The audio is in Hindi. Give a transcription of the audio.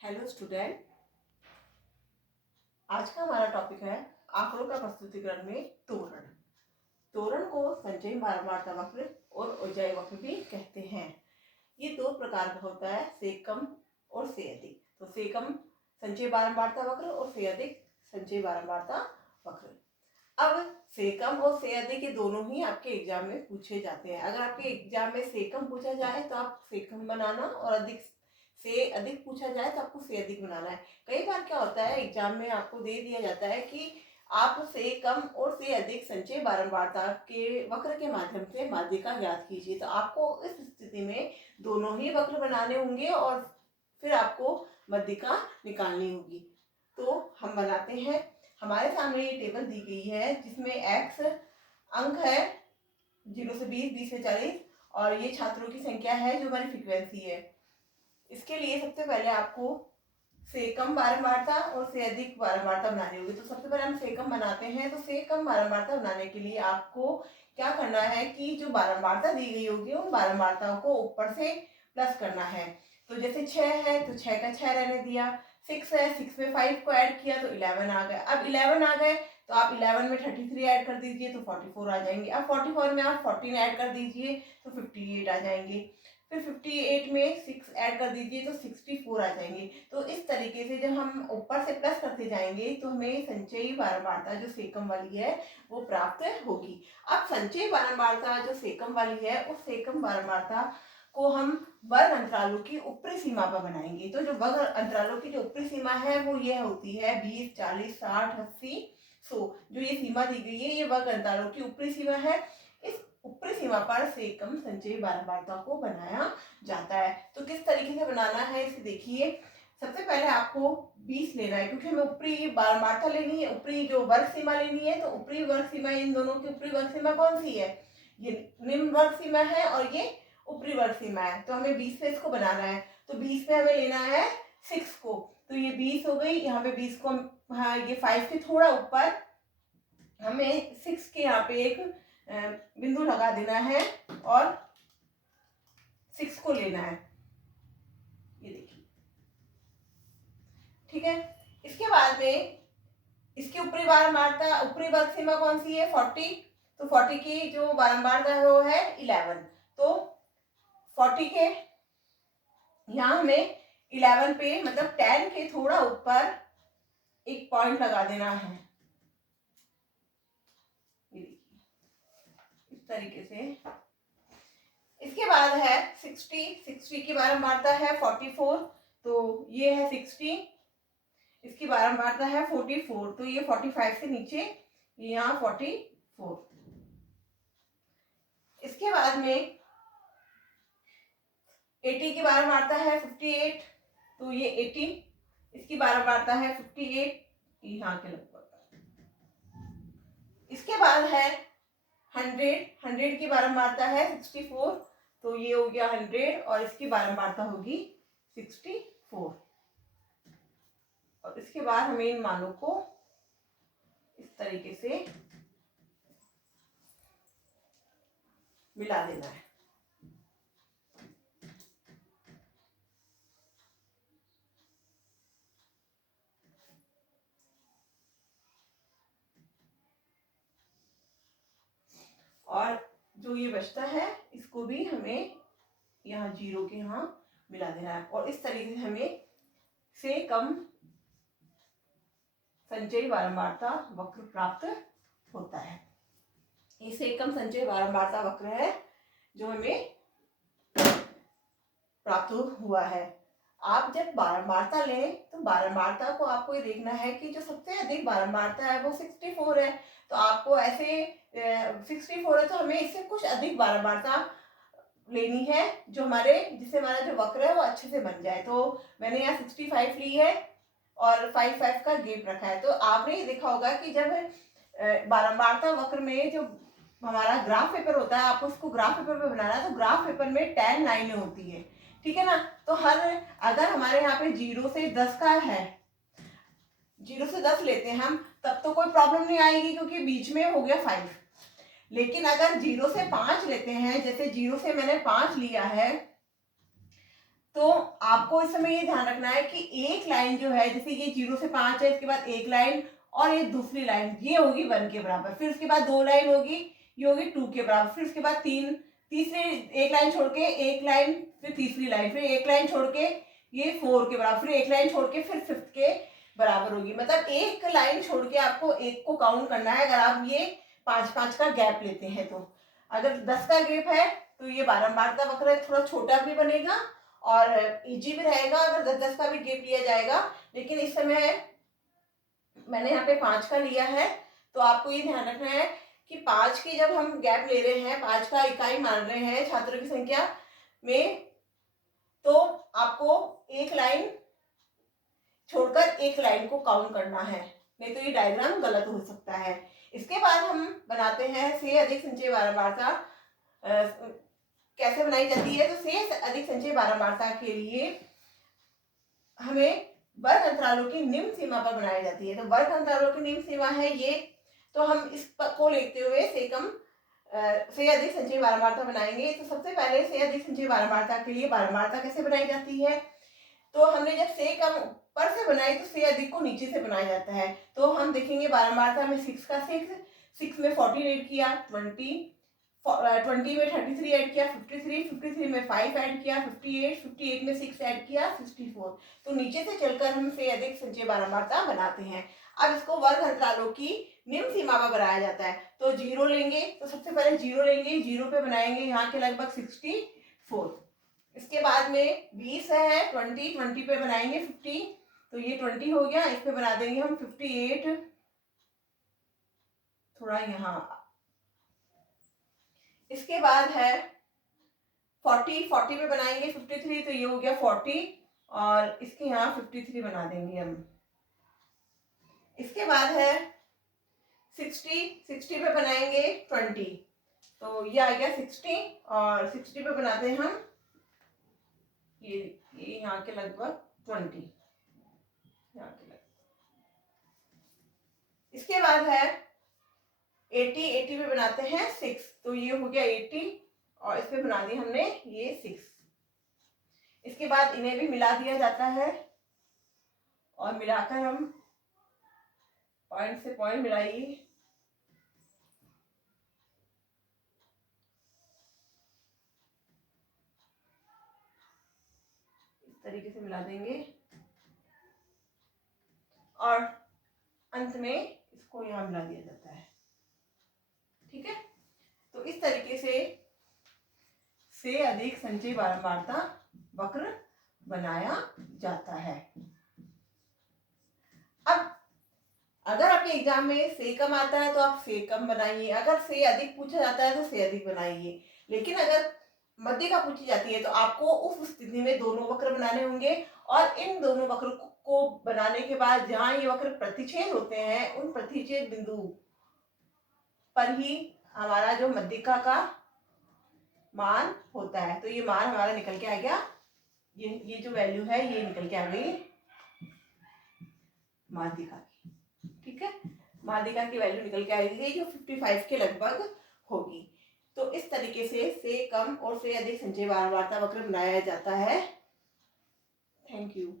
हेलो स्टूडेंट, आज का हमारा टॉपिक है आंकड़ों का प्रस्तुतिकरण में तोरण। तोरण को संचयी बारंबारता वक्र और ओजाई वक्र भी कहते हैं। ये दो प्रकार का होता है, से कम और से अधिक। तो से कम संचयी बारंबारता वक्र और से अधिक संचयी बारंबारता वक्र। अब से कम और से अधिक ये दोनों ही आपके एग्जाम में पूछे जाते हैं। अगर आपके एग्जाम में से कम पूछा जाए तो आप से कम बनाना, और अधिक से अधिक पूछा जाए तो आपको से अधिक बनाना है। कई बार क्या होता है, एग्जाम में आपको दे दिया जाता है कि आप से कम और से अधिक संचयी बारंबारता के वक्र के माध्यम से माध्यिका ज्ञात कीजिए। तो आपको इस स्थिति में दोनों ही वक्र बनाने होंगे और फिर आपको माध्यिका निकालनी होगी। तो हम बनाते हैं। हमारे सामने ये टेबल दी गई है जिसमें x अंक है 0 से 20, 20 से 40, और ये छात्रों की संख्या है जो हमारी फ्रीक्वेंसी है। इसके लिए सबसे पहले आपको से कम बारंबारता और से अधिक बारंबारता बनानी होगी। तो सबसे पहले हम से कम बनाते हैं। तो से कम बारंबारता बनाने के लिए आपको क्या करना है कि जो बारंबारता दी गई होगी उन बारंबारताओं को ऊपर से प्लस करना है। तो जैसे 6 है तो 6 का 6 रहने दिया, 6 है 6 में 5 को ऐड किया तो 11 आ गए। अब 11 आ गए तो आप 11 में 33 ऐड कर दीजिए तो 44 आ जाएंगे। अब 44 में आप 14 ऐड कर दीजिए तो 58 आ जाएंगे। फिर 58 में 6 ऐड कर दीजिए तो 64 आ जाएंगे। तो इस तरीके से जब हम ऊपर से प्लस करते जाएंगे तो हमें संचयी बारंबारता जो सेकम वाली है वो प्राप्त होगी। अब संचयी बारंबारता जो सेकम वाली है उस सेकम बारंबारता को हम वर्ग अंतरालों की ऊपरी सीमा पर बनाएंगे। तो जो वर्ग अंतरालों की जो ऊपरी सीमा है वो ये होती है 20, 40, 60, 80, 100। जो ये सीमा दी गई है ये वर्ग अंतरालों की ऊपरी सीमा है। इस ऊपरी सीमा पर से कम संचयी बारंबारता को बनाया जाता है। तो किस तरीके से बनाना है इसे देखिए। सबसे पहले आपको 20 लेना है क्योंकि हमें ऊपरी बारंबारता लेनी है, ऊपरी जो वर्ग सीमा लेनी है। तो ऊपरी वर्ग सीमा, इन दोनों की ऊपरी वर्ग सीमा कौन सी है? ये निम्न वर्ग सीमा है और ये ऊपरी वर्ग सीमा है। तो हमें 20 पे इसको बनाना है। तो 20 पे हमें लेना है 6 को। तो ये 20 हो गई। यहाँ पे 20 को हाँ ये 5 के थोड़ा ऊपर हमें 6 के यहाँ पे एक बिंदु लगा देना है और 6 को लेना है। ये देखिए, ठीक है। इसके बाद में इसकी ऊपरी बारंबारता, ऊपरी वर्ग सीमा कौन सी है? 40। तो 40 की जो बारंबारता है वो है 11। तो 40 के यहाँ हमें 11 पे मतलब 10 के थोड़ा ऊपर एक पॉइंट लगा देना है। ये देखिए इस तरीके से। इसके बाद है 60 की बारंबारता है 44। तो ये है 60, इसकी बारंबारता है 44। तो ये 45 से नीचे, ये यहाँ 44। इसके बाद में 80 की बारंबारता है 58। तो ये 80, इसकी बारंबारता है 58 यहाँ के लगभग। इसके बाद है 100 की बारंबारता है 64। तो ये हो गया 100 और इसकी बारंबारता होगी 64। और इसके बाद हमें इन मानों को इस तरीके से मिला देना है। और जो ये बचता है इसको भी हमें यहाँ 0 के यहाँ मिला देना है। और इस तरीके से हमें से कम संचयी बारंबारता वक्र प्राप्त होता है। ये से कम संचयी बारंबारता वक्र है जो हमें प्राप्त हुआ है। आप जब बारंबारता लें तो बारंबारता को आपको ये देखना है कि जो सबसे अधिक बारंबारता है वो 64 है। तो आपको ऐसे 64 है तो हमें इससे कुछ अधिक बारंबारता लेनी है जो हमारे, जिससे हमारा जो वक्र है वो अच्छे से बन जाए। तो मैंने यहाँ 65 ली है और 5 का गैप रखा है। तो आपने ये देखा होगा कि जब बारंबारता वक्र में जो हमारा ग्राफ पेपर होता है, आपको उसको ग्राफ पेपर पे बनाना है तो ग्राफ पेपर में 10 लाइनें होती है, ठीक है ना। तो अगर हमारे यहाँ पे 0 से 10 का है, 0 से 10 लेते हैं हम, तब तो कोई प्रॉब्लम नहीं आएगी क्योंकि बीच में हो गया 5। लेकिन अगर 0 से 5 लेते हैं, जैसे 0 से मैंने 5 लिया है तो आपको इस समय ये ध्यान रखना है कि एक लाइन जो है, जैसे ये 0 से 5 है, इसके बाद एक लाइन और ये दूसरी लाइन ये होगी 1 के बराबर, फिर उसके बाद 2 लाइन होगी, ये होगी 2 के बराबर, फिर उसके बाद तीसरी एक लाइन छोड़ के एक लाइन, फिर तीसरी लाइन, फिर एक लाइन छोड़ के ये 4 के बराबर, फिर एक लाइन छोड़ के फिर 5th के बराबर होगी। मतलब एक लाइन छोड़ के आपको एक को काउंट करना है। अगर आप ये 5-5 का गैप लेते हैं तो, अगर 10 का गैप है तो ये बारंबारता वक्र थोड़ा छोटा भी बनेगा और इजी भी रहेगा अगर 10-10 का भी गैप लिया जाएगा। लेकिन इस समय मैंने यहाँ पे 5 का लिया है, तो आपको ये ध्यान रखना है कि 5 की जब हम गैप ले रहे हैं, 5 का इकाई मान रहे हैं छात्रों की संख्या में, तो आपको एक लाइन छोड़कर एक लाइन को काउंट करना है, नहीं तो ये डायग्राम गलत हो सकता है। इसके बाद हम बनाते हैं से अधिक संचयी बारंबारता। कैसे बनाई जाती है? तो से अधिक संचयी बारंबारता के लिए हमें वर्ग अंतरालों की निम्न सीमा पर बनाई जाती है। तो वर्ग अंतरालों की निम्न सीमा है ये, तो हम इस को लेते हुए से अधिक संचयी बारंबारता बनाएंगे। तो सबसे पहले से अधिक संचयी बारंबारता के लिए बारंबारता कैसे बनाई जाती है? तो हमने जब से कम ऊपर से बनाई तो से अधिक को नीचे से बनाया जाता है। तो हम देखेंगे बारंबारता में 6 का 6 में 14 ऐड किया, 20 में 33 ऐड किया, 53 में 5 ऐड किया, 58 में 6 ऐड किया, 64। तो नीचे से चलकर हम से अधिक संचयी बारंबारता बनाते हैं। अब इसको वर्ग अंतरालों की निम्न सीमा पर बनाया जाता है। तो 0 लेंगे, तो सबसे पहले 0 लेंगे, 0 पे बनाएंगे यहाँ के लगभग 64। इसके बाद में 20 है, 20 पे बनाएंगे 50, तो ये 20 हो गया। इस पे बना देंगे हम 58, थोड़ा यहाँ। इसके बाद है 40 पे बनाएंगे 53, तो ये हो गया 40 और इसके यहाँ 53 बना देंगे हम। इसके बाद है 60 पे बनाएंगे 20, तो ये आ गया 60 और 60 पे बनाते हैं हम ये यहाँ के लगभग 20 यहाँ के लगभग। इसके बाद है 80 पे बनाते हैं 6, तो ये हो गया 80 और इस पे बना दिया हमने ये 6। इसके बाद इन्हें भी मिला दिया जाता है और मिलाकर हम पॉइंट से पॉइंट मिलाइए, इस तरीके से मिला देंगे और अंत में इसको यहाँ मिला दिया जाता है। ठीक है, तो इस तरीके से अधिक संचयी बारंबारता वक्र बनाया जाता है। अब अगर आपके एग्जाम में से कम आता है तो आप से कम बनाइए, अगर से अधिक पूछा जाता है तो से अधिक बनाइए। लेकिन अगर मध्यिका पूछी जाती है तो आपको उस स्थिति में दोनों वक्र बनाने होंगे और इन दोनों वक्र को बनाने के बाद जहां ये वक्र प्रतिच्छेद होते हैं उन प्रतिच्छेद बिंदु पर ही हमारा जो मध्यिका का मान होता है। तो ये मान हमारा निकल के आ गया, ये जो वैल्यू है ये निकल के आ गई माध्यिका की। ठीक है, माध्यिका की वैल्यू निकल के आएगी जो 55 के लगभग होगी। तो इस तरीके से कम और से अधिक संचयी बारंबारता वक्र बनाया जाता है। Thank you.